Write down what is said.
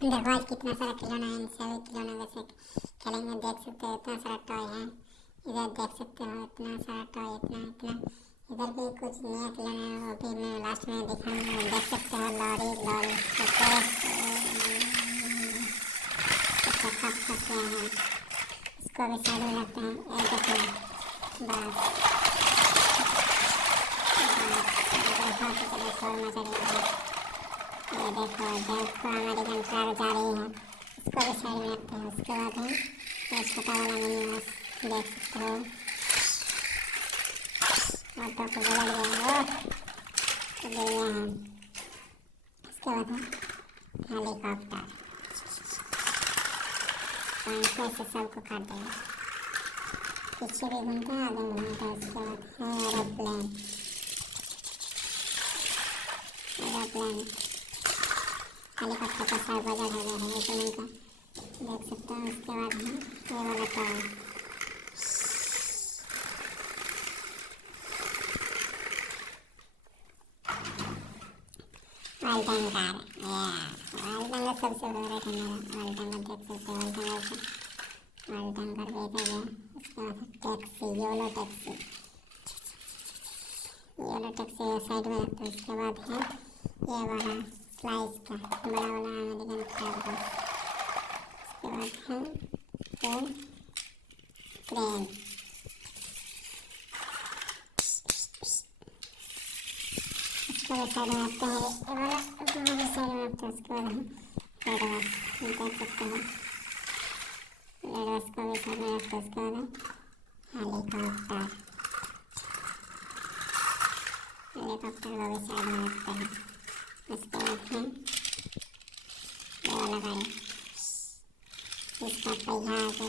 देखो आज कितना सारा खिलौना है, इन सभी खिलौने में से खेलेंगे। देख सकते हो इतना सारा टॉय है। इधर देख सकते हो इतना सारा टॉय, इतना इतना। इधर भी कुछ नया खिलौना है, वो भी मैं लास्ट में दिखाऊंगा। देख सकते हो लॉरी लॉरी क्या है, इसको भी साइड में रखते हैं। ये देखो बस शोर मचा रही है। ये देखो जब अमेरिकन कार जा रही है, इसको भी साइड में रखते हैं। उसके बाद है ये छोटा वाला मिनी बस, देख सकते हो। ऑटो को बदल गया, तो गिर गया है। इसके बाद है हेलीकॉप्टर, पंखे से सबको काट देगा। पीछे भी घूमता है, आगे घूमता है। इसके बाद है एरोप्लेन, एरोप्लेन हेलीकॉप्टर का साइज बजट हो गया है एरोप्लेन का, देख सकते हो। इसके बाद है ये वाला टॉय, वाल्टन कार। वाल्टन का सबसे फेवरेट है मेरा, वाल्टन का देख सकते हो। वाल्टन कार भी इधर गया। उसके बाद taxi, YOLO taxi, YOLO taxi side में रखते हैं। उसके बाद है ये वाला स्लाइस का बड़ा वाला अमेरिकन फ्लैग बस। उसके बाद है ये क्रेन, इसको भी साइड में रखते हैं। ये वाला भी साइड में रखते हैं। उसके बाद है रेड बस, देख सकते हो। रेड बस को भी साइड में रखते हैं। उसके बाद हेलीकॉप्टर, हेलीकॉप्टर को भी साइड में रखते हैं। उसके बाद है ये वाला गाड़ी, इसका पहिया आगे